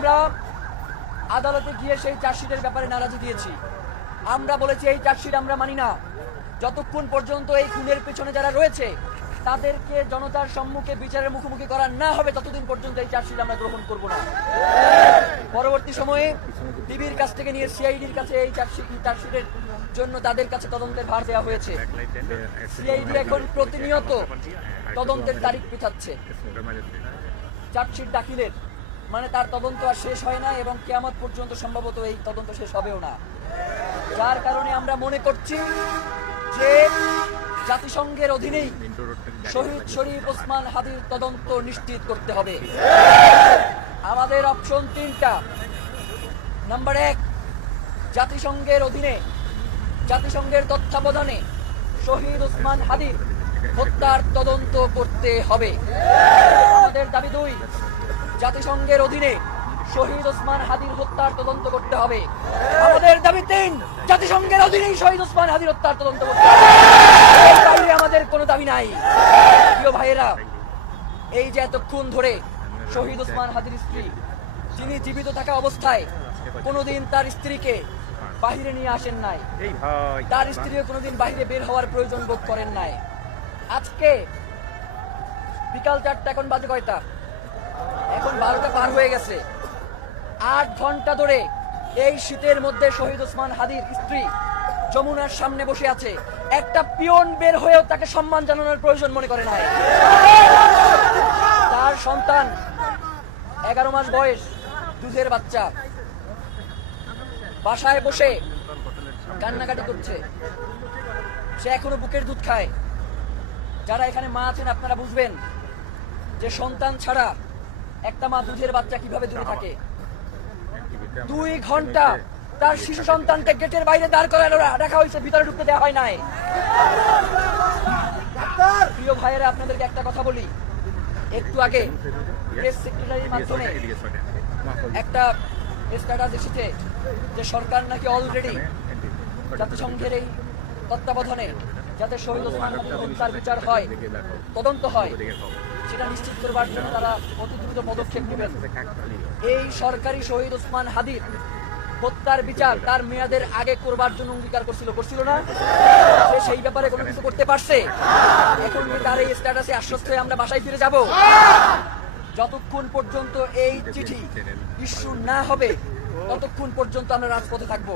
আমরা আদালতে গিয়ে সেই চার্জশিটের ব্যাপারে নারাজি দিয়েছি। আমরা বলেছি এই চার্জশিট আমরা মানি না। যতক্ষণ পর্যন্ত এই খুনের পেছনে যারা রয়েছে তাদেরকে জনতার সম্মুখে বিচারের মুখোমুখি করা না হবে ততদিন পর্যন্ত এই চার্জশিট আমরা গ্রহণ করব না। পরবর্তী সময়ে ডিবির কাছ থেকে নিয়ে সিআইডির কাছে এই চার্জশিটের জন্য তাদের কাছে তদন্তের ভার দেওয়া হয়েছে। সিআইডি এখন প্রতিনিয়ত তদন্তের তারিখ পিছাচ্ছে। চার্জশিট দাখিলের মানে তার তদন্ত আর শেষ হয় না এবং কিয়ামত পর্যন্ত সম্ভবত এই তদন্ত শেষ হবেও না। যার কারণে আমরা মনে করছি যে জাতিসংঘের অধীনেই শহীদ শরীফ ওসমান হাদির তদন্ত নিশ্চিত করতে হবে। আমাদের অপশন 3টা। নাম্বার 1, জাতিসংঘের অধীনে জাতিসংঘের তত্ত্বাবধানে শহীদ ওসমান হাদির হত্যার তদন্ত করতে হবে। আমাদের দাবি 2, জাতিসংঘের অধীনে শহীদ ওসমান হাদির হত্যার তদন্ত করতে হবে। আমাদের দাবি 3, জাতিসংঘের অধীনেই শহীদ ওসমান হাদির হত্যার তদন্ত করতে হবে। এর বাইরে আমাদের কোনো দাবি নাই। প্রিয় ভাইয়েরা, এই যে এতক্ষণ ধরে শহীদ ওসমান হাদির স্ত্রী, যিনি জীবিত থাকা অবস্থায় কোনোদিন তার স্ত্রীকে বাহিরে নিয়ে আসেন নাই, তার স্ত্রীও কোনোদিন বাহিরে বের হওয়ার প্রয়োজন বোধ করেন নাই। আজকে বিকাল 4টা, এখন বাজে কয়টা? এখন 12টা পার হয়ে গেছে। 8 ঘন্টা ধরে এই শীতের মধ্যে শহীদ ওসমান হাদির স্ত্রী যমুনার সামনে বসে আছে। একটা পিয়ন বের হয়েও তাকে সম্মান জানানোর প্রয়োজন মনে করে নাই। তার সন্তান 11 মাস বয়স, দুধের বাচ্চা, বাসায় বসে কান্নাকাটি করছে। সে এখনো বুকের দুধ খায়। যারা এখানে মা আছেন আপনারা বুঝবেন যে সন্তান ছাড়া একটা মা দুধের বাচ্চা কিভাবে দূরে থাকে। 2 ঘন্টা তার শিশু সন্তানকে গেটের বাইরে দাঁড় করানো রাখা হয়েছে, ভিতরে ঢুকতে দেওয়া হয় নাই। প্রিয় ভাইয়েরা, আপনাদেরকে একটা কথা বলি। একটু আগে প্রেস সেক্রেটারির মাধ্যমে একটা স্ট্যাটাস এসেছে যে সরকার নাকি অলরেডি জাতিসংঘের এই তত্ত্বাবধানে যাতে শহীদ ওসমান হাদির হত্যার বিচার হয়, তদন্ত হয়, সেটা নিশ্চিত করবার জন্য তারা অতি দ্রুত পদক্ষেপ নেবেন। এই সরকারি শহীদ ওসমান হাদির হত্যার বিচার তার মেয়াদের আগে করবার জন্য অঙ্গীকার করছিল না? সে সেই ব্যাপারে কোনো কিছু করতে পারছে? এখন তার এই স্ট্যাটাসে আশ্বস্ত হয়ে আমরা বাসায় ফিরে যাব? যতক্ষণ পর্যন্ত এই চিঠি ইস্যু না হবে ততক্ষণ পর্যন্ত আমরা রাজপথে থাকবো।